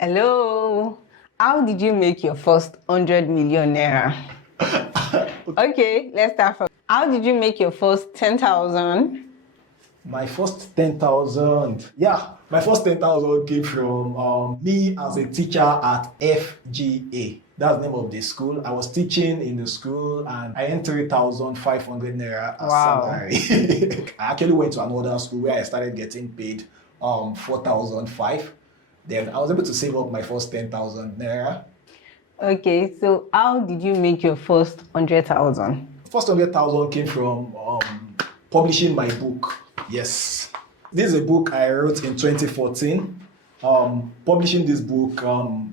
Hello. How did you make your first 100 million naira? Okay, let's start from. How did you make your first 10,000? My first 10,000. Yeah, my first 10,000 came from me as a teacher at FGA. That's the name of the school. I was teaching in the school and I earned 3,500 naira as Wow. salary. I actually went to another school where I started getting paid 4,500. Then I was able to save up my first 10,000 naira. Okay, so how did you make your first 100,000? First 100,000 came from publishing my book. Yes. This is a book I wrote in 2014. Publishing this book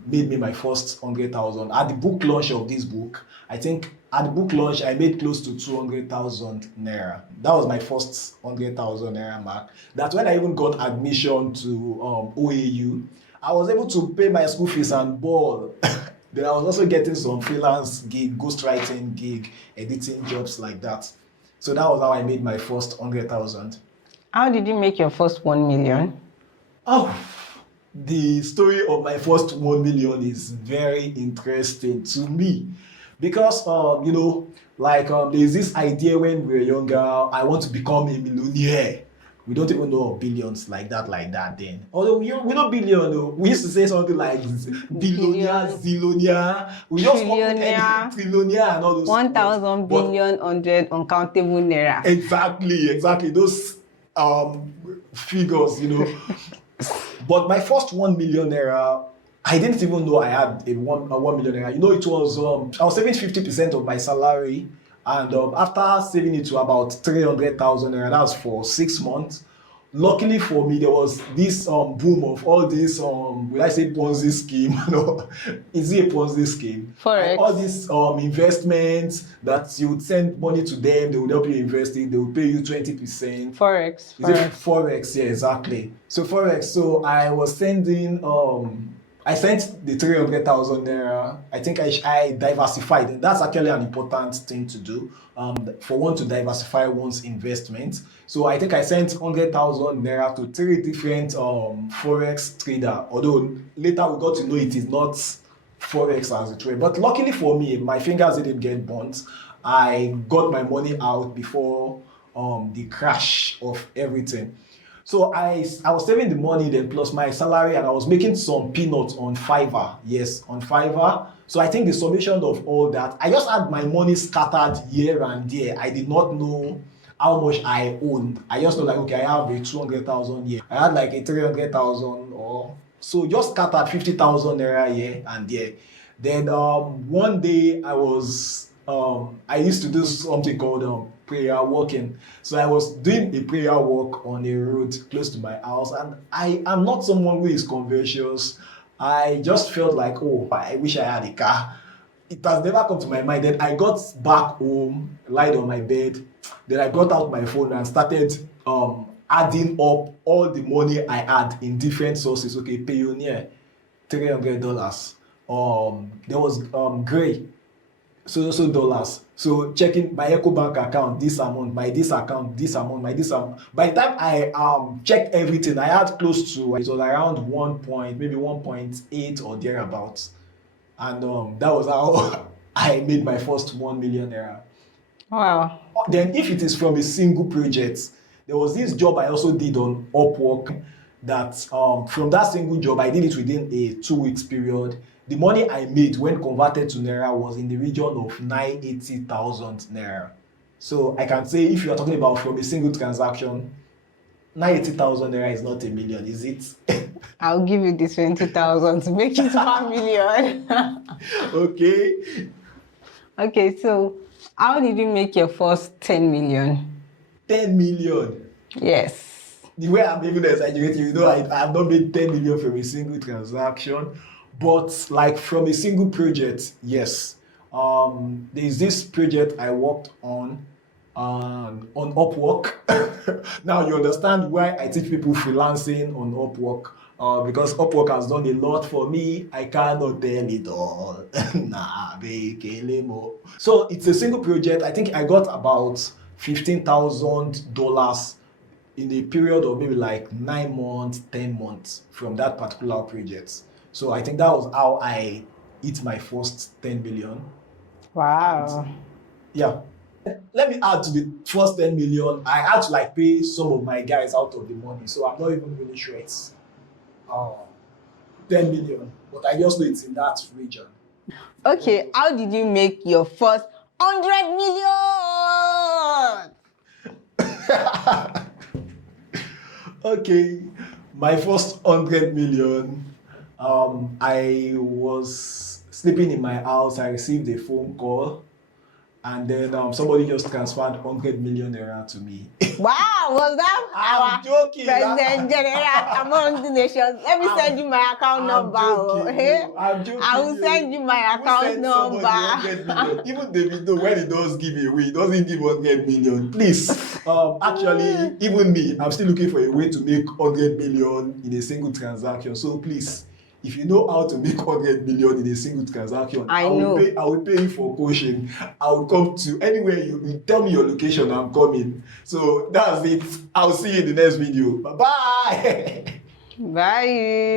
made me my first 100,000. At the book launch of this book, I think at the book launch, I made close to 200,000 naira. That was my first 100,000 naira mark. That's when I even got admission to OAU. I was able to pay my school fees and ball. Then I was also getting some freelance gig, ghostwriting gig, editing jobs like that. So that was how I made my first 100,000. How did you make your first 1 million? Oh, the story of my first 1 million is very interesting to me because, there's this idea when we were younger, I want to become a millionaire. We don't even know of billions like that then. Although we know billion, though. We used to say something like billionaire, zillionaire. We just Trillionaire. trillionaire and all those 1,000 billion, 100 uncountable naira. Exactly. Those figures, But my first 1 million naira, I didn't even know I had a 1 million naira. It was I was saving 50% of my salary. And after saving it to about 300,000 naira, that was for 6 months. Luckily for me, there was this boom of all this, will I say Ponzi scheme? Is it a Ponzi scheme? Forex. And all these investments that you would send money to them, they would help you invest it, they will pay you 20%. Forex. Is it Forex? Yeah, exactly. So Forex, so I was sending I sent the 300,000 naira. I think I diversified. And that's actually an important thing to do for one to diversify one's investment. So I think I sent 100,000 naira to 3 different Forex trader. Although later we got to know it is not Forex as a trade. But luckily for me, my fingers didn't get burnt. I got my money out before the crash of everything. So I was saving the money then plus my salary and I was making some peanuts on Fiverr. Yes, on Fiverr. So I think the summation of all that, I just had my money scattered here and there. I did not know how much I owned. I just know like, okay, I have a 200,000 here. I had like a 300,000 or so just scattered 50,000 naira here and there. Then one day I used to do something called prayer walking. So I was doing a prayer walk on a road close to my house, and I am not someone who is conventions. I just felt like, oh, I wish I had a car. It has never come to my mind. Then I got back home, lied on my bed. Then I got out my phone and started adding up all the money I had in different sources. Okay, Payoneer, $300. There was Gray, so dollars. So checking my EcoBank account, this amount, my this account, this amount, my this amount. By the time I checked everything, I had close to, it was around 1.8 or thereabouts. And that was how I made my first 1 million naira. Wow. Then if it is from a single project, there was this job I also did on Upwork that from that single job, I did it within a 2 weeks period. The money I made when converted to naira was in the region of 980,000 naira. So I can say if you are talking about from a single transaction, 980,000 naira is not a million, is it? I'll give you the 20,000 to make it 1 million. Okay. Okay, so how did you make your first 10 million? 10 million. Yes. The way I'm even exaggerating, I have not made 10 million from a single transaction. But like from a single project, yes. There's this project I worked on Upwork. Now you understand why I teach people freelancing on Upwork. Because Upwork has done a lot for me. I cannot tell it all. So it's a single project. I think I got about $15,000 in a period of maybe like 9 months, 10 months from that particular project. So I think that was how I hit my first 10 million. Wow. Yeah. Let me add to the first 10 million. I had to like pay some of my guys out of the money. So I'm not even really sure it's 10 million. But I just know it's in that region. Okay, how did you make your first 100 million? Okay, my first 100 million. I was sleeping in my house. I received a phone call, and then somebody just transferred 100 million naira to me. Wow, was that I'm our joking. President General among the nations? Let me send you my account number. I'm joking. I will send you my account number. 100 million. Even Davido, when he does give away, he doesn't give 100 million. Please, actually, even me, I'm still looking for a way to make 100 million in a single transaction. So please, if you know how to make 100 million in a single transaction, I will pay you for coaching. I will come to anywhere you tell me your location. I'm coming. So that's it. I'll see you in the next video. Bye bye. Bye.